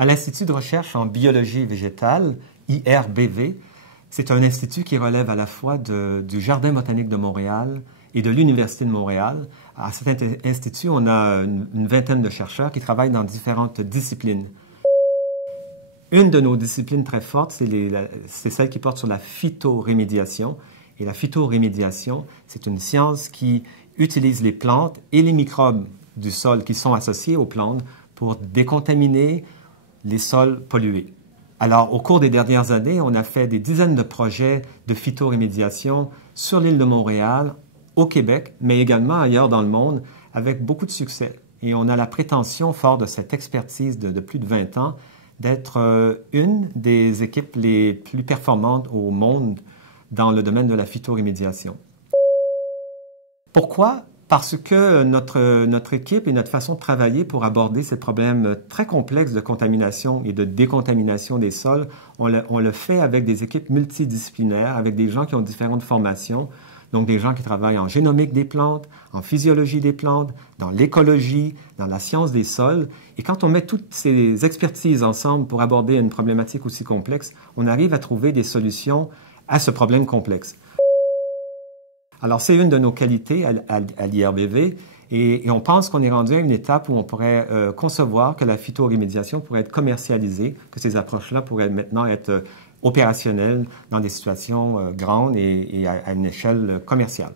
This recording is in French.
À l'Institut de recherche en biologie végétale, IRBV, c'est un institut qui relève à la fois du Jardin botanique de Montréal et de l'Université de Montréal. À cet institut, on a une vingtaine de chercheurs qui travaillent dans différentes disciplines. Une de nos disciplines très fortes, c'est celle qui porte sur la phytorémédiation. Et la phytorémédiation, c'est une science qui utilise les plantes et les microbes du sol qui sont associés aux plantes pour décontaminer les sols pollués. Alors, au cours des dernières années, on a fait des dizaines de projets de phytorémédiation sur l'île de Montréal, au Québec, mais également ailleurs dans le monde, avec beaucoup de succès. Et on a la prétention, fort de cette expertise de plus de 20 ans, d'être une des équipes les plus performantes au monde dans le domaine de la phytorémédiation. Pourquoi? Parce que notre équipe et notre façon de travailler pour aborder ces problèmes très complexes de contamination et de décontamination des sols, on le fait avec des équipes multidisciplinaires, avec des gens qui ont différentes formations, donc des gens qui travaillent en génomique des plantes, en physiologie des plantes, dans l'écologie, dans la science des sols. Et quand on met toutes ces expertises ensemble pour aborder une problématique aussi complexe, on arrive à trouver des solutions à ce problème complexe. Alors, c'est une de nos qualités à l'IRBV et on pense qu'on est rendu à une étape où on pourrait concevoir que la phytorémédiation pourrait être commercialisée, que ces approches-là pourraient maintenant être opérationnelles dans des situations grandes et à une échelle commerciale.